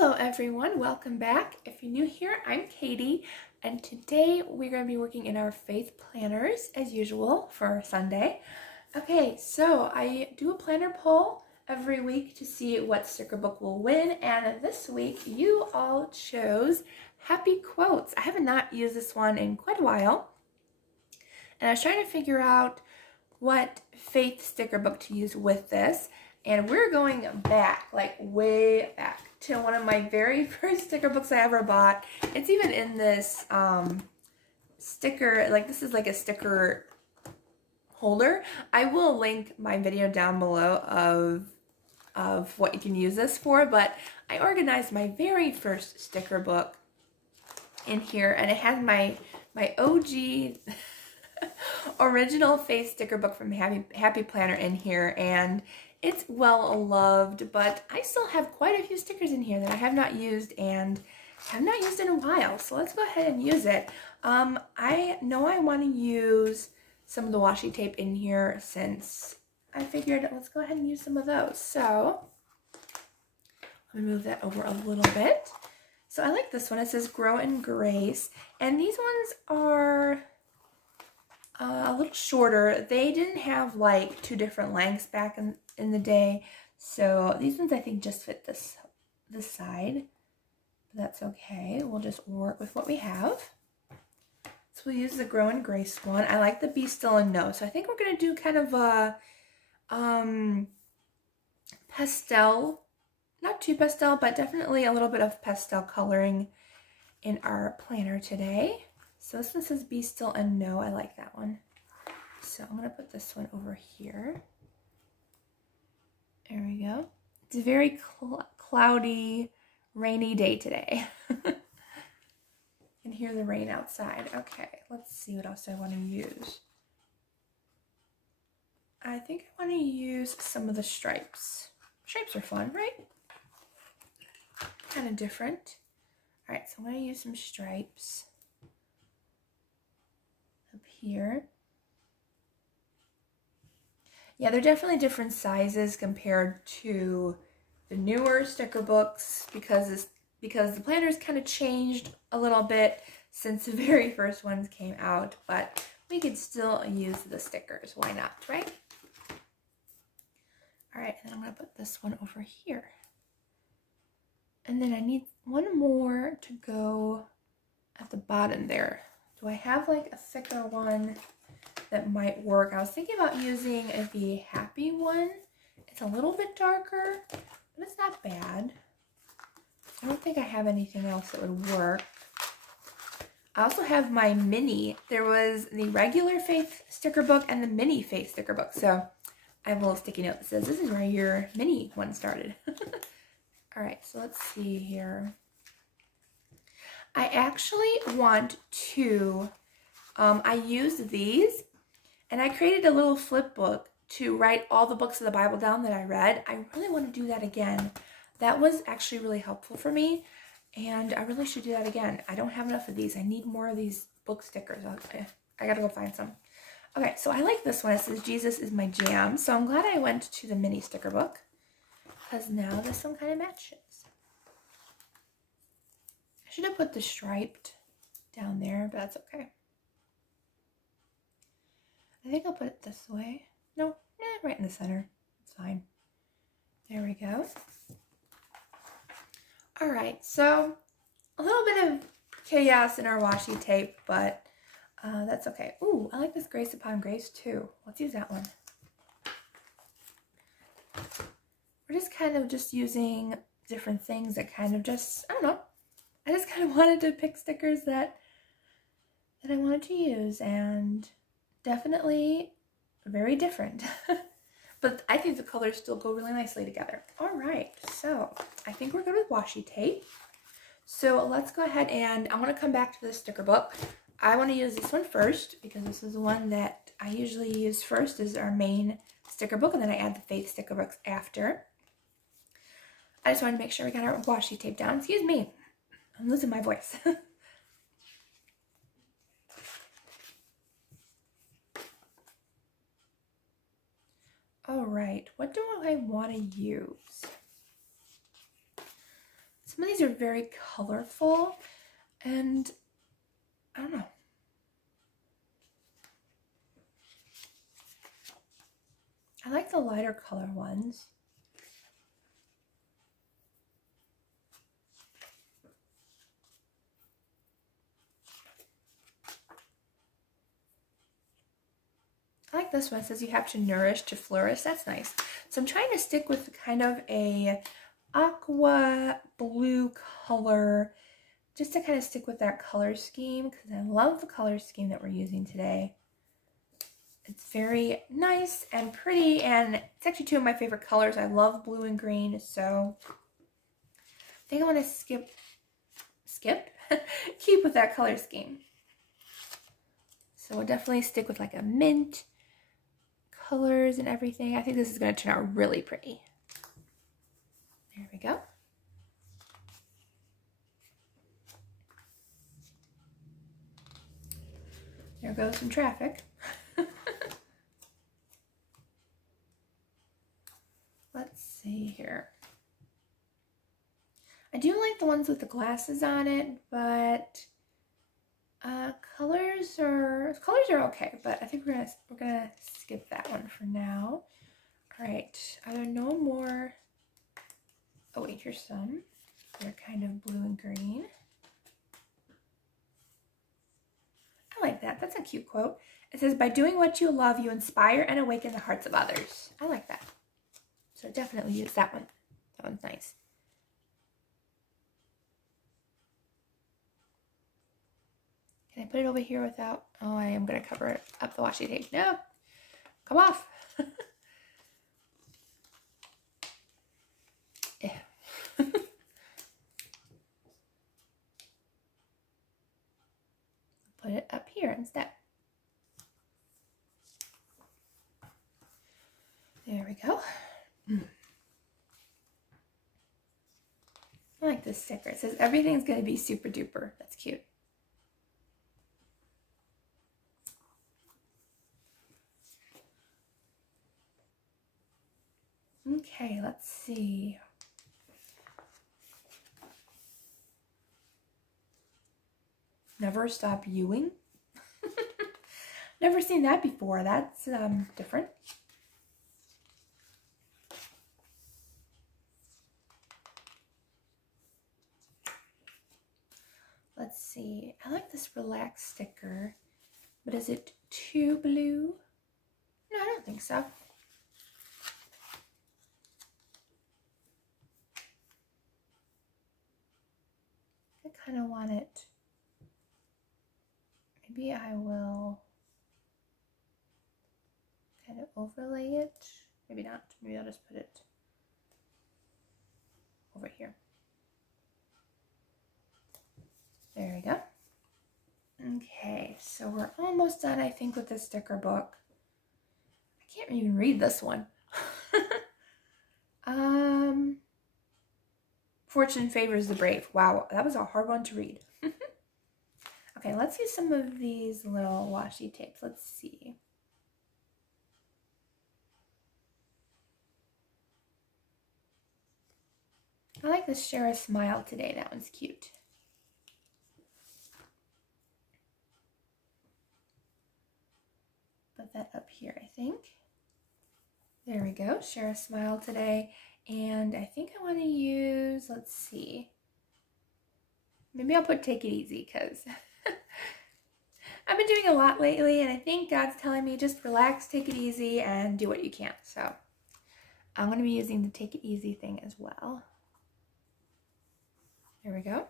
Hello everyone, welcome back. If you're new here, I'm Katie, and today we're going to be working in our faith planners as usual for Sunday. Okay, so I do a planner poll every week to see what sticker book will win, and this week you all chose Happy Quotes. I have not used this one in quite a while, and I was trying to figure out what faith sticker book to use with this. And we're going back, like way back, to one of my very first sticker books I ever bought. It's even in this sticker, like this is like a sticker holder. I will link my video down below of what you can use this for, but I organized my very first sticker book in here, and it has my OG original faith sticker book from Happy Planner in here, and it's well loved, but I still have quite a few stickers in here that I have not used and have not used in a while. So let's go ahead and use it. I know I want to use some of the washi tape in here, since I figured let's go ahead and use some of those. So I'm gonna move that over a little bit. So I like this one. It says Grow in Grace, and these ones are a little shorter. They didn't have like two different lengths back in the day, so these ones I think just fit this side, but that's okay. We'll just work with what we have. So we'll use the Grow in Grace one. I like the Be Still and Know, so I think we're gonna do kind of a pastel, not too pastel, but definitely a little bit of pastel coloring in our planner today. So this one says Be Still and Know. I like that one. So I'm going to put this one over here. There we go. It's a very cloudy, rainy day today. You can hear the rain outside. Okay, let's see what else I want to use. I think I want to use some of the stripes. Stripes are fun, right? Kind of different. All right, so I'm going to use some stripes up here. Yeah, they're definitely different sizes compared to the newer sticker books, because the planners kind of changed a little bit since the very first ones came out, but we could still use the stickers. Why not, right? All right, and then I'm going to put this one over here. And then I need one more to go at the bottom there. Do I have like a thicker one that might work? I was thinking about using the Happy one. It's a little bit darker, but it's not bad. I don't think I have anything else that would work. I also have my mini. There was the regular faith sticker book and the mini faith sticker book. So I have a little sticky note that says, this is where your mini one started. All right, so let's see here. I actually want to, I used these, and I created a little flip book to write all the books of the Bible down that I read. I really want to do that again. That was actually really helpful for me, and I really should do that again. I don't have enough of these. I need more of these book stickers. I gotta go find some. Okay, so I like this one. It says Jesus is my jam. So I'm glad I went to the mini sticker book, because now this one kind of matches. I should have put the striped down there, but that's okay. I think I'll put it this way. No, right in the center. It's fine. There we go. All right, so a little bit of chaos in our washi tape, but that's okay. Ooh, I like this Grace Upon Grace too. Let's use that one. We're just kind of just using different things that kind of just, I don't know. I just kind of wanted to pick stickers that I wanted to use, and definitely very different. But I think the colors still go really nicely together. All right, so I think we're good with washi tape. So let's go ahead, and I'm going to come back to the sticker book. I want to use this one first, because this is the one that I usually use first as our main sticker book, and then I add the faith sticker books after. I just wanted to make sure we got our washi tape down. Excuse me, I'm losing my voice. All right, what do I want to use? It's Some of these are very colorful, and I don't know. I like the lighter color ones. I like this one. It says you have to nourish to flourish. That's nice. So I'm trying to stick with kind of a aqua blue color, just to kind of stick with that color scheme, because I love the color scheme that we're using today. It's very nice and pretty, and it's actually two of my favorite colors. I love blue and green, so I think I want to keep with that color scheme. So we'll definitely stick with like a mint colors and everything. I think this is going to turn out really pretty. There we go. There goes some traffic. Let's see here. I do like the ones with the glasses on it, but colors are okay, but I think we're gonna skip that one for now. All right, are there no more? Oh wait, here's some. They're kind of blue and green. I like that. That's a cute quote. It says, "By doing what you love, you inspire and awaken the hearts of others." I like that. So definitely use that one. That one's nice. Can I put it over here without? Oh, I am going to cover up the washi tape. No, come off. Yeah. Put it up here instead. There we go. I like this sticker. It says everything's going to be super duper. That's cute. Okay, let's see. Never stop Ewing. Never seen that before. That's different. Let's see. I like this relax sticker, but is it too blue? No, I don't think so. I kind of want it. Maybe I will kind of overlay it. Maybe not. Maybe I'll just put it over here. There we go. Okay, so we're almost done, I think, with this sticker book. I can't even read this one. Fortune favors the brave. Wow, that was a hard one to read. Okay, let's use some of these little washi tapes. Let's see. I like this Share a Smile today. That one's cute. Put that up here, I think. There we go. Share a Smile today. And I think I want to use, let's see. Maybe I'll put Take It Easy, because I've been doing a lot lately, and I think God's telling me just relax, take it easy, and do what you can. So I'm going to be using the Take It Easy thing as well. There we go.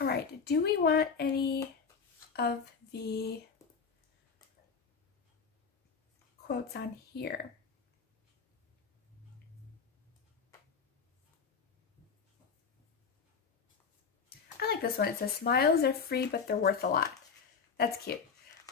All right, do we want any of the quotes on here? I like this one. It says, "Smiles are free, but they're worth a lot." That's cute.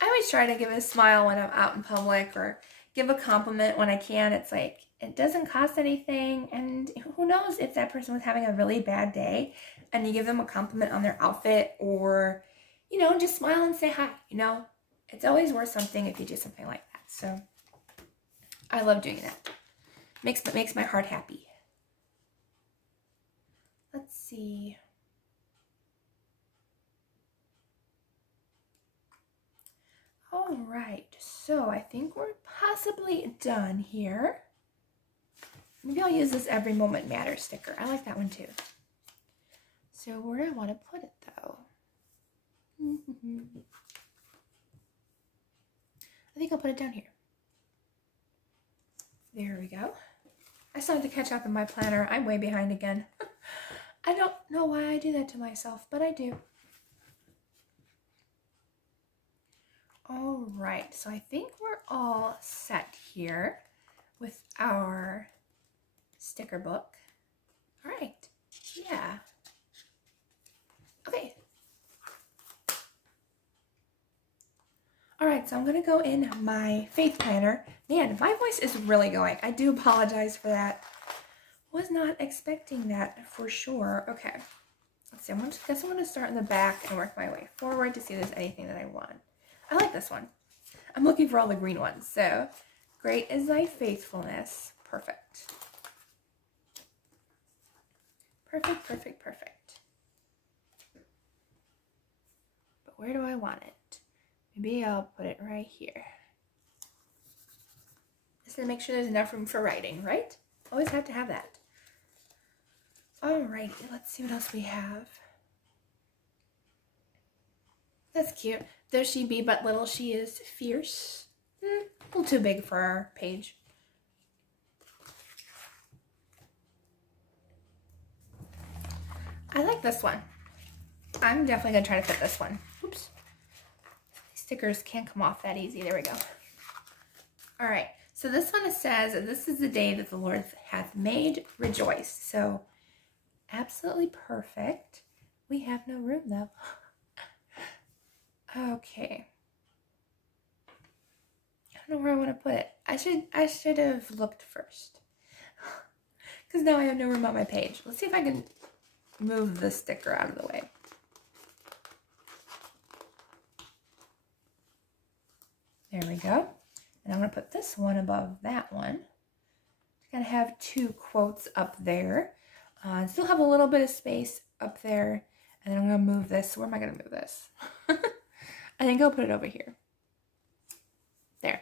I always try to give a smile when I'm out in public, or give a compliment when I can. It's like, it doesn't cost anything, and who knows if that person was having a really bad day, and you give them a compliment on their outfit, or, you know, just smile and say hi. You know, it's always worth something if you do something like that. So I love doing that. makes my heart happy. Let's see. All right, so I think we're possibly done here. Maybe I'll use this Every Moment Matters sticker. I like that one too. So where do I want to put it though? I think I'll put it down here. There we go. I still have to catch up in my planner. I'm way behind again. I don't know why I do that to myself, but I do. All right, so I think we're all set here with our sticker book. All right, yeah. Okay. All right, so I'm gonna go in my faith planner. Man, my voice is really going. I do apologize for that. Was not expecting that for sure. Okay, let's see. I'm gonna start in the back and work my way forward to see if there's anything that I want. I like this one. I'm looking for all the green ones. So, great is thy faithfulness. Perfect. Perfect, perfect, perfect. But where do I want it? Maybe I'll put it right here. Just to make sure there's enough room for writing, right? Always have to have that. Alrighty, let's see what else we have. That's cute. Though she be but little, she is fierce. A little too big for our page. I like this one. I'm definitely going to try to fit this one. Oops. These stickers can't come off that easy. There we go. All right. So this one says, this is the day that the Lord hath made. Rejoice. So absolutely perfect. We have no room though. Okay. I don't know where I want to put it. I should have looked first. Because now I have no room on my page. Let's see if I can move the sticker out of the way. There we go. And I'm going to put this one above that one. Got to have two quotes up there. Still have a little bit of space up there. And then I'm going to move this. Where am I going to move this? I think I'll put it over here. There.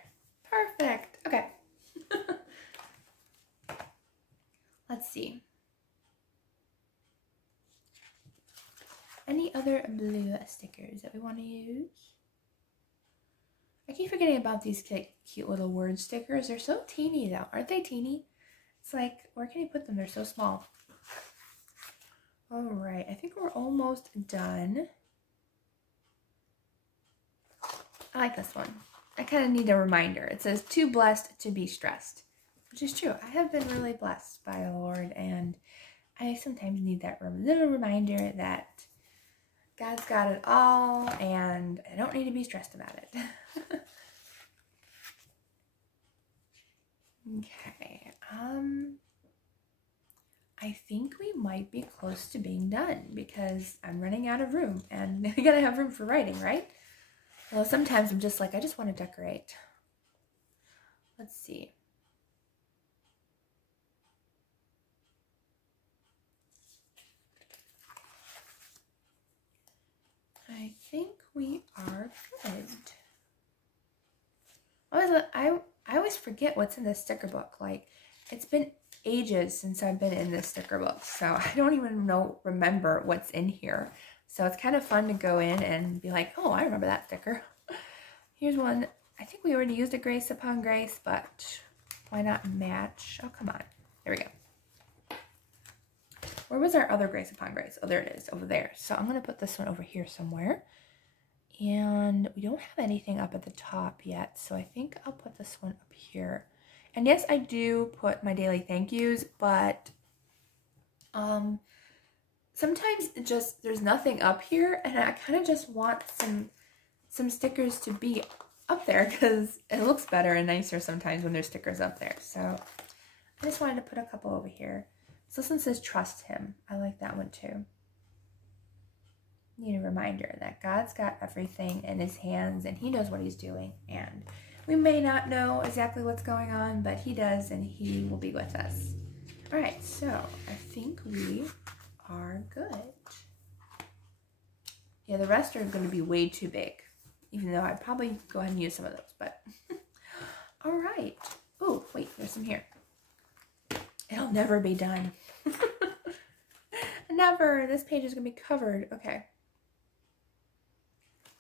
Perfect. Okay. Let's see. Any other blue stickers that we want to use? I keep forgetting about these cute little word stickers. They're so teeny though. Aren't they teeny? It's like, where can you put them? They're so small. All right. I think we're almost done. I like this one. I kind of need a reminder. It says, too blessed to be stressed, which is true. I have been really blessed by the Lord, and I sometimes need that little reminder that God's got it all, and I don't need to be stressed about it. Okay. I think we might be close to being done because I'm running out of room, and we gotta have room for writing, right? Well, sometimes I'm just like, I just want to decorate. Let's see. I think we are good. I always forget what's in this sticker book. Like, it's been ages since I've been in this sticker book, so I don't even remember what's in here. So it's kind of fun to go in and be like, oh, I remember that sticker. Here's one. I think we already used a Grace Upon Grace, but why not match? Oh, come on. There we go. Where was our other Grace Upon Grace? Oh, there it is, over there. So I'm going to put this one over here somewhere. And we don't have anything up at the top yet, so I think I'll put this one up here. And yes, I do put my daily thank yous, but sometimes there's nothing up here, and I kind of just want some stickers to be up there because it looks better and nicer sometimes when there's stickers up there. So I just wanted to put a couple over here. So this one says trust him. I like that one too. Need a reminder that God's got everything in his hands and he knows what he's doing, and We may not know exactly what's going on, but he does, and he will be with us. All right, so I think we are good. Yeah, the rest are going to be way too big, even though I'd probably go ahead and use some of those, but all right. Oh, wait, there's some here. It'll never be done. Never. This page is going to be covered. Okay.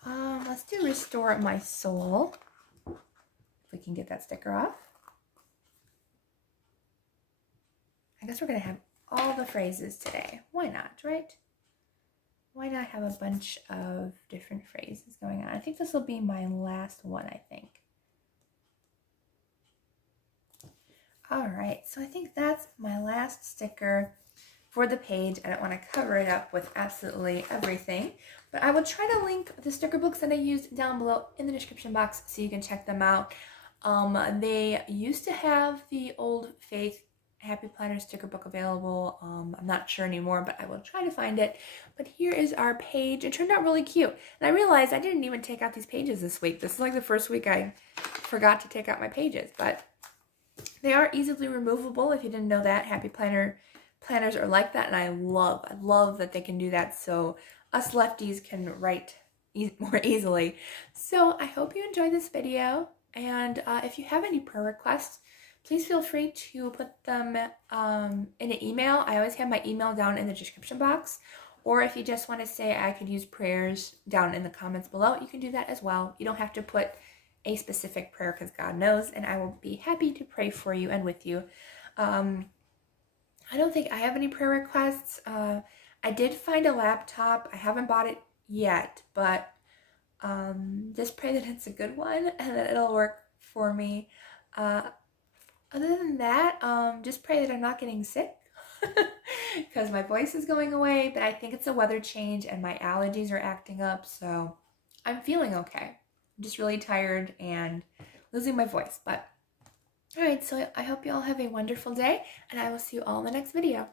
Let's do Restore My Soul. If we can get that sticker off. I guess we're going to have all the phrases today. Why not, right? Why not have a bunch of different phrases going on? I think this will be my last one, I think. All right, so I think that's my last sticker for the page. I don't want to cover it up with absolutely everything, but I will try to link the sticker books that I used down below in the description box so you can check them out. They used to have the old Faith Happy Planner sticker book available. I'm not sure anymore, but I will try to find it. But here is our page. It turned out really cute. And I realized I didn't even take out these pages this week. This is like the first week I forgot to take out my pages, but they are easily removable if you didn't know that. Happy planners are like that, and I love that they can do that so us lefties can write more easily. So I hope you enjoyed this video, and if you have any prayer requests, please feel free to put them in an email. I always have my email down in the description box, or if you just want to say I could use prayers down in the comments below, you can do that as well. You don't have to put a specific prayer because God knows, and I will be happy to pray for you and with you. I don't think I have any prayer requests. I did find a laptop. I haven't bought it yet, but just pray that it's a good one and that it'll work for me. Other than that, just pray that I'm not getting sick because my voice is going away, but I think it's a weather change and my allergies are acting up, so I'm feeling okay. I'm just really tired and losing my voice, but all right, so I hope you all have a wonderful day, and I will see you all in the next video.